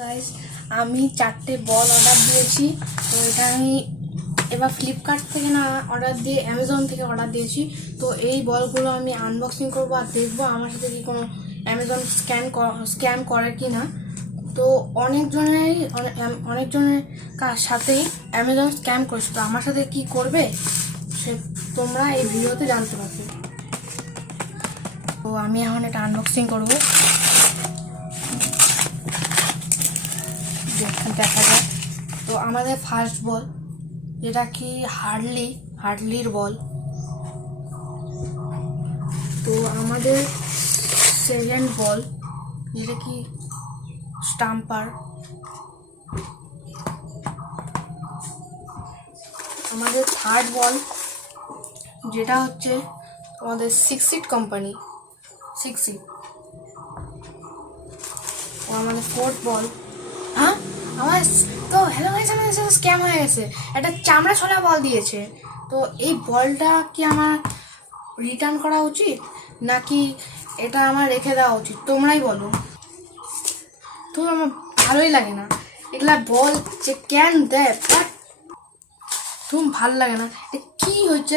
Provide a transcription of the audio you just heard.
Guys, আমি 4টে বল order দিয়েছি। তো এটা আমি এবার ফ্লিপকার্ট থেকে না অর্ডার দিয়ে অ্যামাজন থেকে অর্ডার দিয়েছি। তো এই বলগুলো আমি আনবক্সিং করবো আর দেখবো আমার সাথে কি কোনো অ্যামাজন স্ক্যাম করে কি না। তো অনেকজনের সাথেই অ্যামাজন স্ক্যাম করেছে। তো আমার সাথে কি করবে সে তোমরা এই ভিডিওতে জানতে পারবে। তো আমি এখন এটা আনবক্সিং করবো, দেখা যাক। তো আমাদের ফার্স্ট বল, যেটা কি হার্ডলির বল। তো আমাদের সেকেন্ড বল, যেটা কি স্টাম্পার। আমাদের থার্ড বল, যেটা হচ্ছে আমাদের সিক্সিট কোম্পানি, সিক্সিট। ও আমাদের ফোর্থ বল। হ্যাঁ, আমার তো হ্যালো গাইস, আমাদের সাথে স্ক্যাম হয়ে গেছে। একটা চামড়া ছোলা বল দিয়েছে। তো এই বলটা কি আমার রিটার্ন করা উচিত নাকি এটা আমার রেখে দেওয়া উচিত? তোমরাই বলো। তো আমার ভালোই লাগে না এগুলা বল যে ক্যান দেয়, তুমি ভালো লাগে না। কি হচ্ছে?